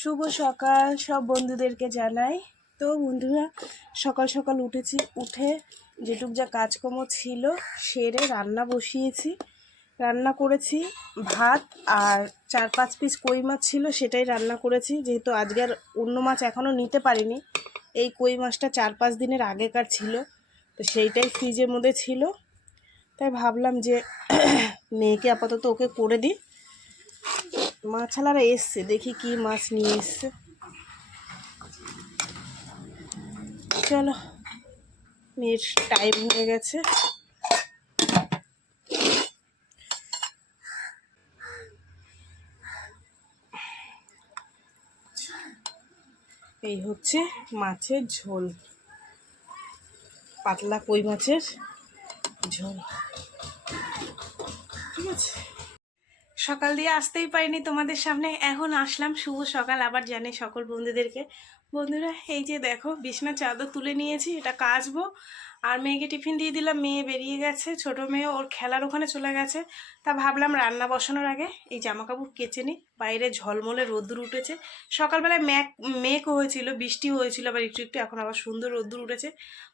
শুভ সকাল সব বন্ধুদেরকে জানাই। তো বন্ধুরা, সকাল সকাল উঠেছি, উঠে যেটুক যা কাজকর্ম ছিল সেরে রান্না বসিয়েছি। রান্না করেছি ভাত আর 4-5 পিস কই মাছ ছিল, সেটাই রান্না করেছি। যেহেতু আজকে আর অন্য মাছ এখনও নিতে পারিনি, এই কই মাছটা 4-5 দিনের আগেকার ছিল, তো সেইটাই ফ্রিজের মধ্যে ছিল। তাই ভাবলাম যে মেয়েকে আপাতত ওকে করে দিই। মাছালারা এসছে, দেখি কি মাছ নিয়ে এসছে। চলো, মেয়ের টাইম হয়ে গেছে। এই হচ্ছে মাছের ঝোল, পাতলা কই মাছের ঝোল। ঠিক আছে, সকাল দিয়ে আসতেই পারিনি তোমাদের সামনে, এখন আসলাম। শুভ সকাল আবার জানি সকল বন্ধুদেরকে। বন্ধুরা, এই যে দেখো বিছানার চাদর তুলে নিয়েছি, এটা কাচবো। আর মেয়েকে টিফিন দিয়ে দিলাম, মেয়ে বেরিয়ে গেছে, ছোট মেয়ে ওর খেলার ওখানে চলে গেছে। তা ভাবলাম রান্না বসানোর আগে এই জামা কাপড় কেচে নিই। বাইরে ঝলমলে রোদ্দুর উঠেছে, সকালবেলায় মেঘ হয়েছিল, বৃষ্টি হয়েছিল আবার একটু একটু, এখন আবার সুন্দর রোদ্দুর উঠেছে।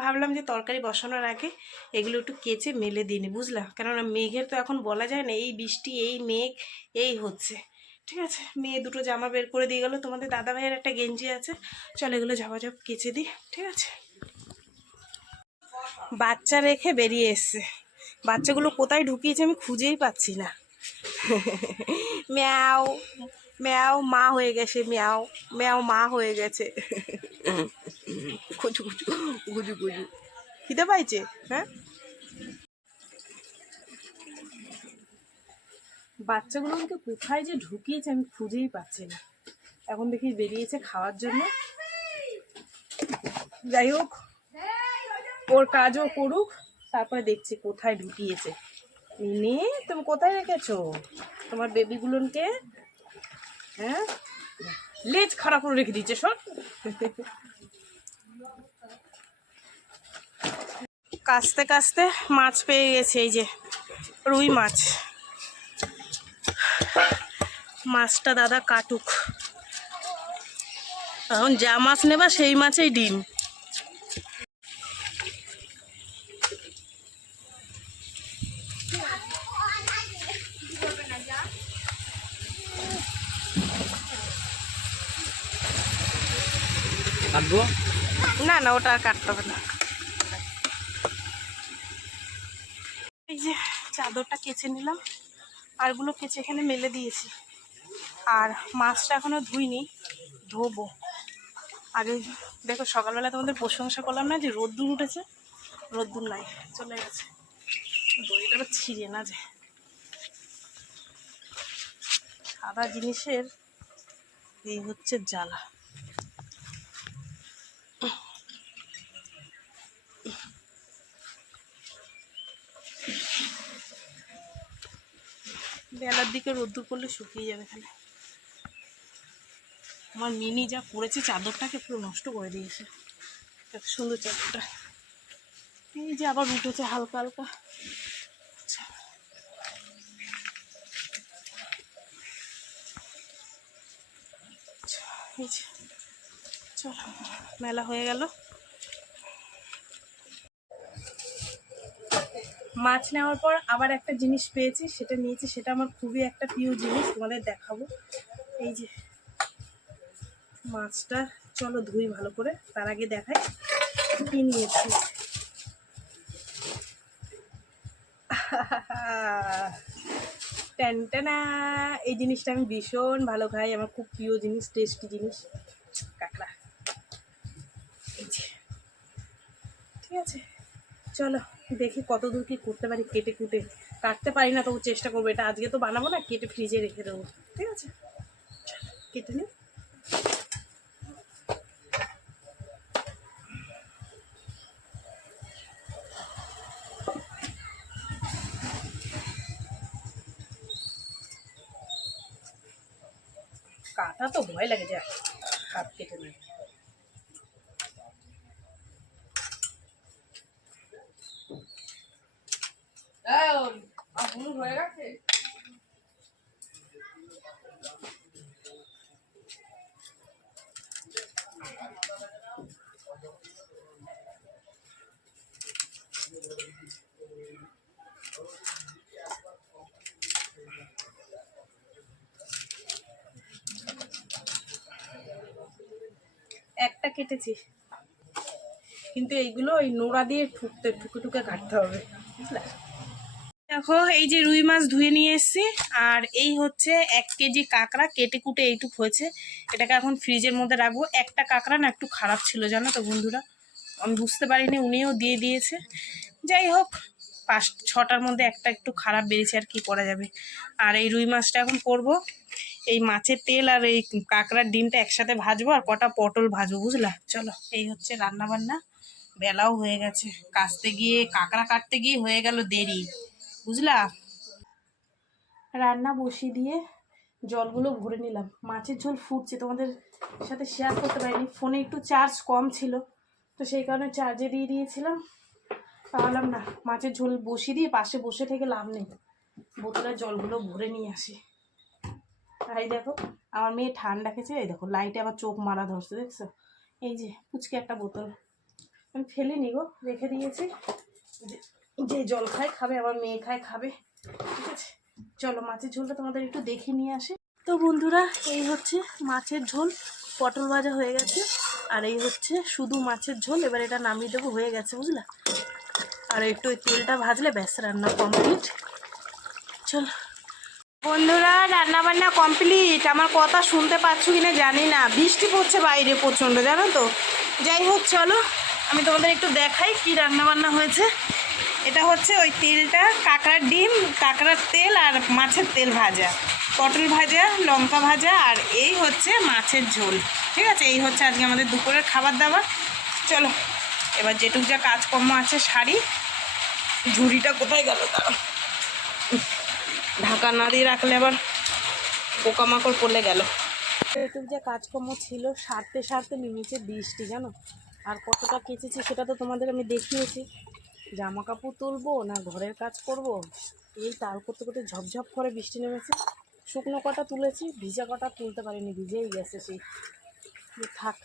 ভাবলাম যে তরকারি বসানোর আগে এগুলো একটু কেচে মেলে দিই, বুঝলা? কেননা মেঘের তো এখন বলা যায় না, এই বৃষ্টি এই মেঘ এই হচ্ছে। ঠিক আছে, মেয়ে দুটো জামা বের করে দিয়ে গেলো, তোমাদের দাদা ভাইয়ের একটা গেঞ্জি আছে, চলো এগুলো ঝাপাঝাপ কেচে দিই। ঠিক আছে, বাচ্চা রেখে বেরিয়ে এসছে, বাচ্চাগুলো কোথায় ঢুকিয়েছে আমি খুঁজেই পাচ্ছি না। ম্যাও ম্যাও মা হয়ে গেছে, ম্যাও ম্যাও মা হয়ে গেছে। খুঁজু খুঁজু গুজু গুজু খিদে পাইছে। হ্যাঁ, বাচ্চাগুলোকে কোথায় যে ঢুকিয়েছে আমি খুঁজেই পাচ্ছি না। এখন দেখি বেরিয়েছে খাওয়ার জন্য। যাই হোক, ওর কাজও করুক, তারপরে দেখছি কোথায় ঢুকিয়েছে। নে, তুমি কোথায় রেখেছো তোমার বেবিগুলোকে? হ্যাঁ, লেজ খারাপ করে রেখে দিচ্ছে সব। কাস্তে কাস্তে মাছ পেয়ে গেছে, এই যে রুই মাছ। মাছটা দাদা কাটুক, এখন যা মাছ নেবা সেই মাছেই ডিম। না না, ওটা আর কাটতে হবে না। এই যে চাদরটা কেচে নিলাম, আরগুলো কেচে এখানে মেলে দিয়েছি। আর মাছটা এখনো ধুইনি, ধোবো আগে। দেখো সকালবেলা তোমাদের প্রশংসা করলাম না যে রোদ্দুর উঠেছে, রোদ্দুর নাই, চলে গেছে। দড়িটা ছিঁড়ে না যে, সাদা জিনিসের এই হচ্ছে জ্বালা। বেলার দিকে রোদ্দুর করলে শুকিয়ে যাবে এখানে। আমার মিনি যা করেছে, চাদরটাকে পুরো নষ্ট করে দিয়েছে। এত সুন্দর চাদরটা, এই যে আবার উঠেছে হালকা হালকা। এই যে চলো, মেলা হয়ে গেল। মাছ নেওয়ার পর আবার একটা জিনিস পেয়েছি, সেটা নিয়েছি, সেটা আমার খুবই একটা প্রিয় জিনিস, তোমাদের দেখাবো। এই যে মাছটা, চলো ধুই ভালো করে, তার আগে দেখাই কি নিয়েছি। টেনটেনা, এই জিনিসটা আমি ভীষণ ভালো খাই, আমার খুব প্রিয় জিনিস, টেস্টি জিনিস, কাঁকড়া। এই যে, ঠিক আছে, চলো দেখি কত দূর কি করতে পারি। কেটে কুটে, কাটতে পারি না তবু চেষ্টা করবো। এটা আজকে তো বানাবো না, কেটে ফ্রিজে রেখে দেবো। ঠিক আছে, কেটে নিই। কাটা তো ভয় লাগে, যা হাত কেটে নেয়। হয়ে গেছে। কেটেছি, কিন্তু এইগুলো ওই নোড়া দিয়ে ঠুকে ঠুকে কাটতে হবে, বুঝলে। দেখো এই যে রুই মাছ ধুয়ে নিয়ে এসেছি, আর এই হচ্ছে 1 কেজি কাঁকড়া কেটে কুটে এইটুক হয়েছে। এটাকে এখন ফ্রিজের মধ্যে রাখবো। একটা কাঁকড়া না একটু খারাপ ছিল জানো তো বন্ধুরা, আমি বুঝতে পারিনি, উনিও দিয়ে দিয়েছে। যাই হোক, 5-6টার মধ্যে একটা একটু খারাপ বেরিয়েছে, আর কি করা যাবে। আর এই রুই মাছটা এখন করব, এই মাছের তেল আর এই কাঁকড়ার ডিমটা একসাথে ভাজবো, আর কটা পটল ভাজবো, বুঝলা। চলো, এই হচ্ছে রান্না বান্না। বেলাও হয়ে গেছে, কাটতে গিয়ে কাঁকড়া কাটতে গিয়ে হয়ে গেল দেরি, বুঝলা। রান্না বসিয়ে দিয়ে জলগুলো ভরে নিলাম। মাছের ঝোল ফুটছে, তোমাদের সাথে শেয়ার করতে পারিনি, ফোনে একটু চার্জ কম ছিল, তো সেই কারণে চার্জে দিয়ে দিয়েছিলাম। পারলাম না, মাছের ঝোল বসিয়ে দিয়ে পাশে বসে থেকে লাভ নেই, বোতলের জলগুলো ভরে নিয়ে আসি। আর এই দেখো আমার মেয়ে ঠান্ডা খেয়েছে, এই দেখো লাইটে আবার চোখ মারা ধরছে, দেখছো। এই যে পুচকে একটা বোতল আমি ফেলিনি গো, রেখে দিয়েছি, যে জল খায় খাবে, আমার মেয়ে খায় খাবে, ঠিক আছে। চলো মাছের ঝোলটা তোমাদের একটু দেখে নিয়ে আসি। তো বন্ধুরা, এই হচ্ছে মাছের ঝোল, পটল ভাজা হয়ে গেছে, আর এই হচ্ছে শুধু মাছের ঝোল। এবার এটা নামিয়ে দেবো, হয়ে গেছে, বুঝলা। আর একটু ওই তেলটা ভাজলে ব্যাস, রান্না কমপ্লিট। চলো বন্ধুরা, রান্না বান্না কমপ্লিট। আমার কথা শুনতে পাচ্ছ কিনা জানি না, বৃষ্টি পড়ছে বাইরে প্রচণ্ড, জানো তো। যাই হোক, চলো আমি তোমাদের একটু দেখাই কি রান্না বান্না হয়েছে। এটা হচ্ছে ওই তেলটা কাঁকড়ার ডিম, কাঁকড়ার তেল আর মাছের তেল ভাজা, পটল ভাজা, লঙ্কা ভাজা, আর এই হচ্ছে মাছের ঝোল, ঠিক আছে। এই হচ্ছে আজকে আমাদের দুপুরের খাবার দাবার। চলো এবার যেটুক যা কাজকর্ম আছে সারি। ঝুড়িটা কোথায় গেল, তারা ঢাকা না দিয়ে রাখলে আবার পোকামাকড় পড়লে গেল। যেটুক যা কাজকর্ম ছিল সারতে সারতে নেমেছে বৃষ্টি, জানো। আর কতটা কেচেছি সেটা তো তোমাদের আমি দেখিয়েছি। জামা কাপড় তুলবো না ঘরের কাজ করব, এই তার করতে করতে ঝপঝপ করে বৃষ্টি নেমেছে। শুকনো কটা তুলেছি, ভিজা কটা তুলতে পারিনি, ভিজেই গেছে সেই। থাক,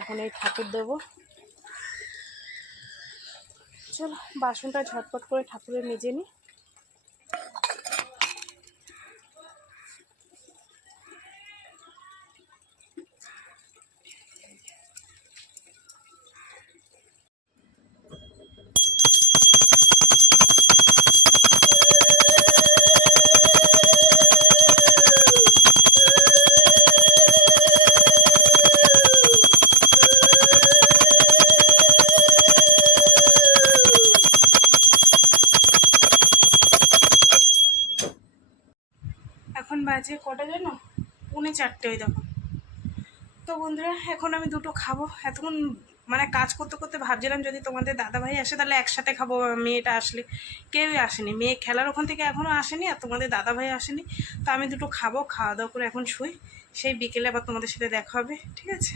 এখন এই ঠাকুর দেবো। চলো বাসনটা ঝটপট করে ঠাকুরের মেজে নিই। এখন বাজে কটা জানো, 3:45, ওই দেখো। তো বন্ধুরা, এখন আমি দুটো খাবো। এতক্ষণ মানে কাজ করতে করতে ভাবছিলাম যদি তোমাদের দাদাভাই আসে তাহলে একসাথে খাবো, মেয়েটা আসলে। কেউই আসেনি, মেয়ে খেলার ওখান থেকে এখনও আসেনি, আর তোমাদের দাদাভাই আসেনি। তো আমি দুটো খাবো, খাওয়া দাওয়া করে এখন শুই, সেই বিকেলে আবার তোমাদের সাথে দেখা হবে, ঠিক আছে।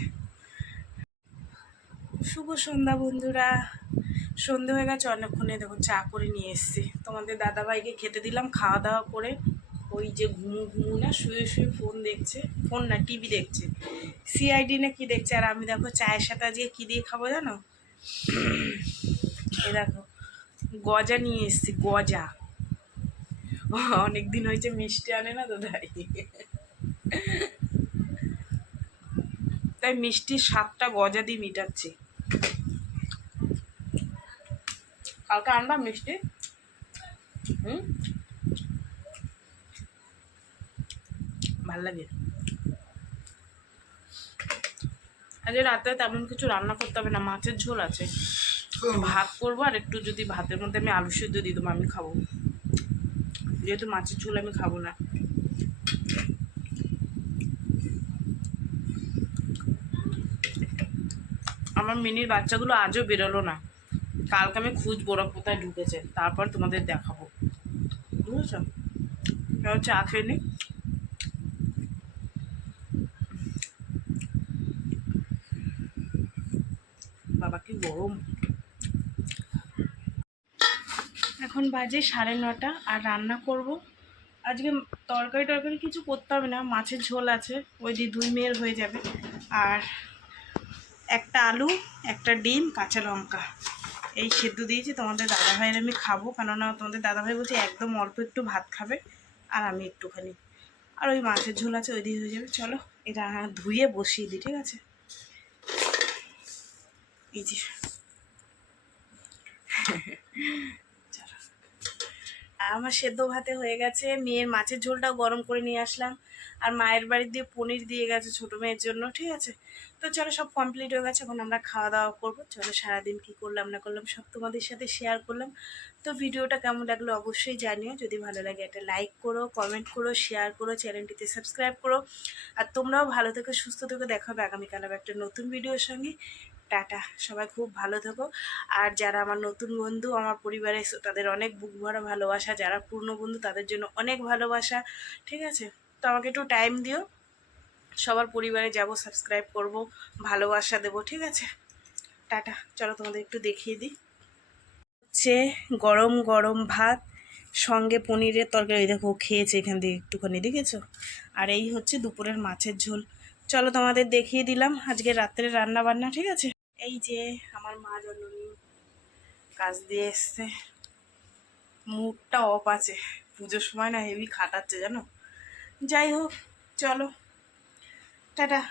শুভ সন্ধ্যা বন্ধুরা, সন্ধে হয়ে গেছে অনেকক্ষণে। দেখো চা করে নিয়ে এসেছি, তোমাদের দাদাভাইকে খেতে দিলাম, খাওয়া দাওয়া করে ওই যে ঘুমু না শুয়ে শুয়ে ফোন দেখছে, ফোন না টিভি দেখছে, সিআইডি না কি দেখছে। আর আমি দেখো চায়ের সাথে আজকে কী দিয়ে খাবো জানো, এ দেখো গজা নিয়ে এসেছি, গজা। অনেকদিন হয়েছে মিষ্টি আনে না তো, তাই মিষ্টির স্বাদটা গজা দিয়ে মিটাচ্ছি। কালকে আনবা মিষ্টি? ভাল লাগে। আজকে রাতে তেমন কিছু রান্না করতে হবে না, মাছের ঝোল আছে, ভাত করবো, আর একটু যদি ভাতের মধ্যে আমি আলু সিদ্ধ দিয়ে দেবো, আমি খাবো, যেহেতু মাছের ঝোল আমি খাবো না। আমার মিনির বাচ্চাগুলো আজও বেরোলো না, কালকে আমি খুঁজবো ওরা কোথায় ঢুকেছে, তারপর তোমাদের দেখাবো, বুঝেছ। চা খেয়ে নি। বাবা কি গরম। এখন বাজে 9:30, আর রান্না করব আজকে। তরকারি কিছু করতে হবে না, মাছের ঝোল আছে, ওই দিয়ে 2 মেয়ের হয়ে যাবে। আর একটা আলু, একটা ডিম, কাঁচা লঙ্কা এই সেদ্ধ দিয়েছি। তোমাদের দাদাভাইয়ের আমি খাবো, কেননা তোমাদের দাদাভাই বলছে একদম অল্প একটু ভাত খাবে, আর আমি একটুখানি। আর ওই মাছের ঝোল আছে, ওই দিয়ে হয়ে যাবে। চলো এটা ধুয়ে বসিয়ে দিই, ঠিক আছে? এই যে আমার সেদ্ধ ভাতে হয়ে গেছে, মেয়ের মাছের ঝোলটাও গরম করে নিয়ে আসলাম, আর মায়ের বাড়ি দিয়ে পনির দিয়ে গেছে ছোটো মেয়ের জন্য, ঠিক আছে? তো চলো, সব কমপ্লিট হয়ে গেছে, এখন আমরা খাওয়া দাওয়া করবো। চলো, সারাদিন কী করলাম না করলাম সব তোমাদের সাথে শেয়ার করলাম। তো ভিডিওটা কেমন লাগলো অবশ্যই জানিও, যদি ভালো লাগে একটা লাইক করো, কমেন্ট করো, শেয়ার করো, চ্যানেলটিতে সাবস্ক্রাইব করো। আর তোমরাও ভালো থেকো, সুস্থ থেকো, দেখা হবে আগামীকাল আবার একটা নতুন ভিডিওর সঙ্গে। টাটা, সবাই খুব ভালো থেকো। আর যারা আমার নতুন বন্ধু, আমার পরিবারে তাদের অনেক বুক ভরা ভালোবাসা, যারা পূর্ণ বন্ধু তাদের জন্য অনেক ভালোবাসা, ঠিক আছে? তো আমাকে একটু টাইম দিও, সবার পরিবারে যাব, সাবস্ক্রাইব করব, ভালোবাসা দেবো, ঠিক আছে? টাটা। চলো তোমাদের একটু দেখিয়ে দিই। হচ্ছে গরম গরম ভাত, সঙ্গে পনিরের তরকারি, দেখো খেয়েছে এখান থেকে একটুখানি, দেখেছো? আর এই হচ্ছে দুপুরের মাছের ঝোল। চলো তোমাদের দেখিয়ে দিলাম আজকে রাত্রে রান্না বান্না, ঠিক আছে? এই যে আমার মা জননী কাজ দিয়ে এসছে, মুডটা অফ আছে, পুজোর সময় না হেভি খাটাচ্ছে জানো। যাই হোক, চলো, টাটা।